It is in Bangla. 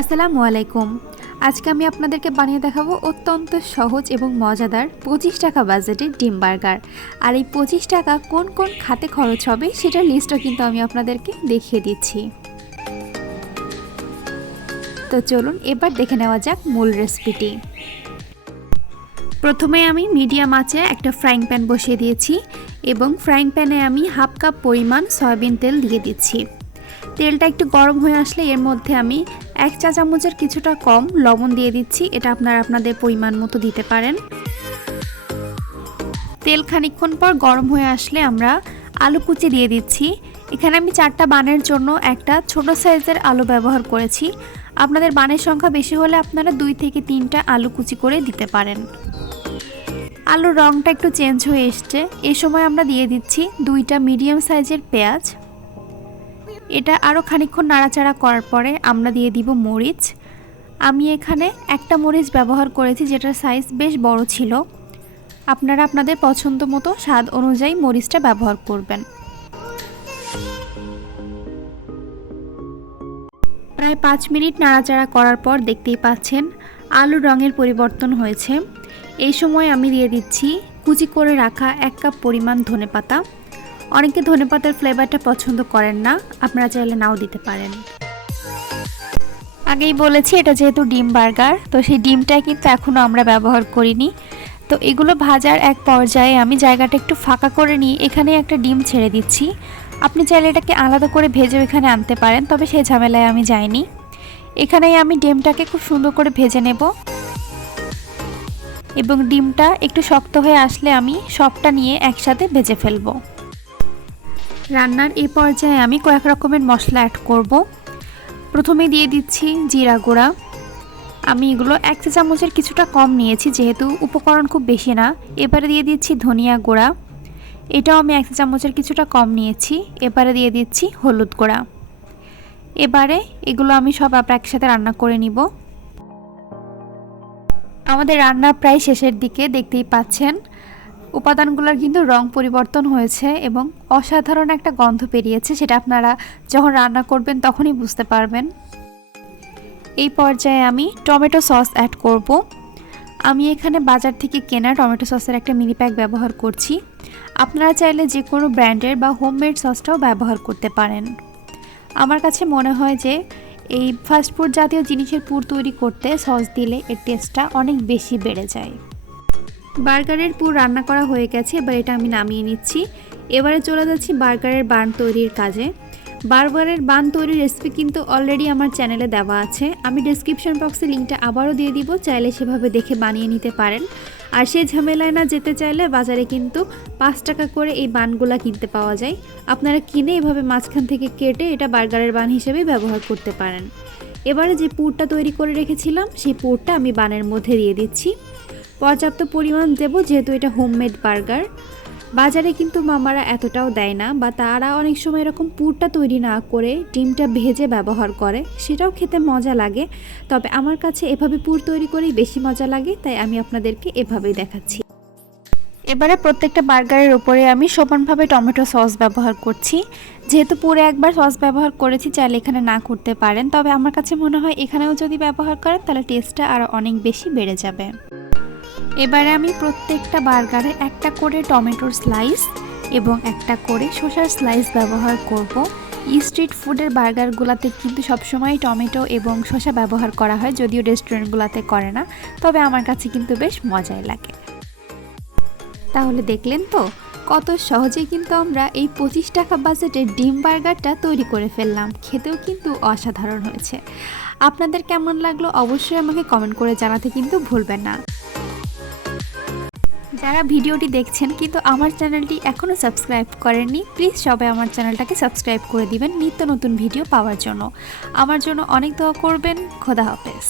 আসসালামু আলাইকুম। আজকে আমি আপনাদেরকে বানিয়ে দেখাবো অত্যন্ত সহজ এবং মজাদার 25 টাকা বাজেটের ডিম বার্গার। আর এই 25 টাকা কোন কোন খাতে খরচ হবে সেটার লিস্টও কিন্তু আমি আপনাদেরকে দেখিয়ে দিচ্ছি। তো চলুন এবার দেখে নেওয়া যাক মূল রেসিপিটি। প্রথমে আমি মিডিয়াম আঁচে একটা ফ্রাইং প্যান বসিয়ে দিয়েছি এবং ফ্রাইং প্যানে আমি হাফ কাপ পরিমাণ সয়াবিন তেল দিয়ে দিচ্ছি। তেলটা একটু গরম হয়ে আসলে এর মধ্যে আমি 1 চা চামচের কিছুটা কম লবণ দিয়ে দিচ্ছি। এটা আপনারা আপনাদের পরিমাণ মতো দিতে পারেন। তেল খানিকক্ষণ পর গরম হয়ে আসলে আমরা আলু কুচি দিয়ে দিচ্ছি। এখানে আমি 4টা বানের জন্য একটা ছোট সাইজের আলু ব্যবহার করেছি। আপনাদের বানের সংখ্যা বেশি হলে আপনারা 2 থেকে 3টা আলু কুচি করে দিতে পারেন। আলুর রঙটা একটু চেঞ্জ হয়ে এসছে, এই সময় আমরা দিয়ে দিচ্ছি 2টা মিডিয়াম সাইজের পেঁয়াজ। এটা আরও খানিকক্ষণ নাড়াচাড়া করার পরে আমরা দিয়ে দিব মরিচ। আমি এখানে একটা মরিচ ব্যবহার করেছি যেটার সাইজ বেশ বড় ছিল। আপনারা আপনাদের পছন্দ মতো স্বাদ অনুযায়ী মরিচটা ব্যবহার করবেন। প্রায় 5 মিনিট নাড়াচাড়া করার পর দেখতেই পাচ্ছেন আলুর রঙের পরিবর্তন হয়েছে। এই সময় আমি দিয়ে দিচ্ছি কুচি করে রাখা 1 কাপ পরিমাণ ধনেপাতা। অনেকে ধনেপাতার ফ্লেভারটা পছন্দ করেন না, আপনারা চাইলে নাও দিতে পারেন। আগেই বলেছি এটা যেহেতু ডিম বার্গার, তো সেই ডিমটাই কিন্তু এখনও আমরা ব্যবহার করিনি। তো এগুলো ভাজার এক পর্যায়ে আমি জায়গাটা একটু ফাঁকা করে নিয়ে এখানে একটা ডিম ছেড়ে দিচ্ছি। আপনি চাইলে এটাকে আলাদা করে ভেজেও এখানে আনতে পারেন, তবে সেই ঝামেলায় আমি যাইনি। এখানেই আমি ডিমটাকে খুব সুন্দর করে ভেজে নেব এবং ডিমটা একটু শক্ত হয়ে আসলে আমি সবটা নিয়ে একসাথে ভেজে ফেলবো। রান্নার এই পর্যায়ে আমি কয়েক রকমের মশলা অ্যাড করব। প্রথমে দিয়ে দিচ্ছি জিরা গুঁড়া। আমি এগুলো 1 চা চামচের কিছুটা কম নিয়েছি যেহেতু উপকরণ খুব বেশি না। এবারে দিয়ে দিচ্ছি ধনিয়া গুঁড়া, এটাও আমি 1 চা চামচের কিছুটা কম নিয়েছি। এবারে দিয়ে দিচ্ছি হলুদ গুঁড়া। এবারে এগুলো আমি সব একসাথে রান্না করে নিব। আমাদের রান্না প্রায় শেষের দিকে, দেখতেই পাচ্ছেন উপাদানগুলোর কিন্তু রং পরিবর্তন হয়েছে এবং অসাধারণ একটা গন্ধ বেরিয়েছে। সেটা আপনারা যখন রান্না করবেন তখনই বুঝতে পারবেন। এই পর্যায়ে আমি টমেটো সস অ্যাড করব। আমি এখানে বাজার থেকে কেনা টমেটো সসের একটা মিনি প্যাক ব্যবহার করছি। আপনারা চাইলে যে কোনো ব্র্যান্ডের বা হোমমেড সসটাও ব্যবহার করতে পারেন। আমার কাছে মনে হয় যে এই ফাস্টফুড জাতীয় জিনিসের পুর তৈরি করতে সস দিলে এর টেস্টটা অনেক বেশি বেড়ে যায়। বার্গারের পুর রান্না করা হয়ে গেছে, এবার এটা আমি নামিয়ে নিচ্ছি। এবারে চলে যাচ্ছি বার্গারের বান তৈরির কাজে। বার্গারের বান তৈরির রেসিপি কিন্তু অলরেডি আমার চ্যানেলে দেওয়া আছে। আমি ডেসক্রিপশন বক্সে লিঙ্কটা আবারও দিয়ে দিব, চাইলে সেভাবে দেখে বানিয়ে নিতে পারেন। আর সে ঝামেলায় না যেতে চাইলে বাজারে কিন্তু 5 টাকা করে এই বানগুলা কিনতে পাওয়া যায়। আপনারা কিনে এভাবে মাঝখান থেকে কেটে এটা বার্গারের বান হিসেবে ব্যবহার করতে পারেন। এবারে যে পুরটা তৈরি করে রেখেছিলাম সেই পুরটা আমি বানের মধ্যে দিয়ে দিচ্ছি। পর্যাপ্ত পরিমাণ দেব যেহেতু এটা হোমমেড বার্গার। বাজারে কিন্তু মামারা এতটাও দেয় না, বা তারা অনেক সময় এরকম পুরটা তৈরি না করে ডিমটা ভেজে ব্যবহার করে, সেটাও খেতে মজা লাগে। তবে আমার কাছে এভাবে পুর তৈরি করেই বেশি মজা লাগে, তাই আমি আপনাদেরকে এভাবেই দেখাচ্ছি। এবারে প্রত্যেকটা বার্গারের উপরে আমি সমানভাবে টমেটো সস ব্যবহার করছি। যেহেতু পুরো একবার সস ব্যবহার করেছি, চাইলে এখানে না করতে পারেন, তবে আমার কাছে মনে হয় এখানেও যদি ব্যবহার করেন তাহলে টেস্টটা আরও অনেক বেশি বেড়ে যাবে। এবারে আমি প্রত্যেকটা বার্গারে একটা করে টমেটোর স্লাইস এবং একটা করে শসার স্লাইস ব্যবহার করব। স্ট্রিট ফুডের বার্গারগুলোতে কিন্তু সবসময় টমেটো এবং শসা ব্যবহার করা হয়, যদিও রেস্টুরেন্টগুলোতে করে না, তবে আমার কাছে কিন্তু বেশ মজাই লাগে। তাহলে দেখলেন তো কত সহজেই কিন্তু আমরা এই 25 টাকা বাজেটের ডিম বার্গারটা তৈরি করে ফেললাম। খেতেও কিন্তু অসাধারণ হয়েছে। আপনাদের কেমন লাগলো অবশ্যই আমাকে কমেন্ট করে জানাতে কিন্তু ভুলবেন না। যারা ভিডিওটি দেখছেন কিন্তু আমার চ্যানেলটি এখনও সাবস্ক্রাইব করেননি, প্লিজ সবাই আমার চ্যানেলটাকে সাবস্ক্রাইব করে দিবেন নিত্য নতুন ভিডিও পাওয়ার জন্য। আমার জন্য অনেক দোয়া করবেন। খোদা হাফেজ।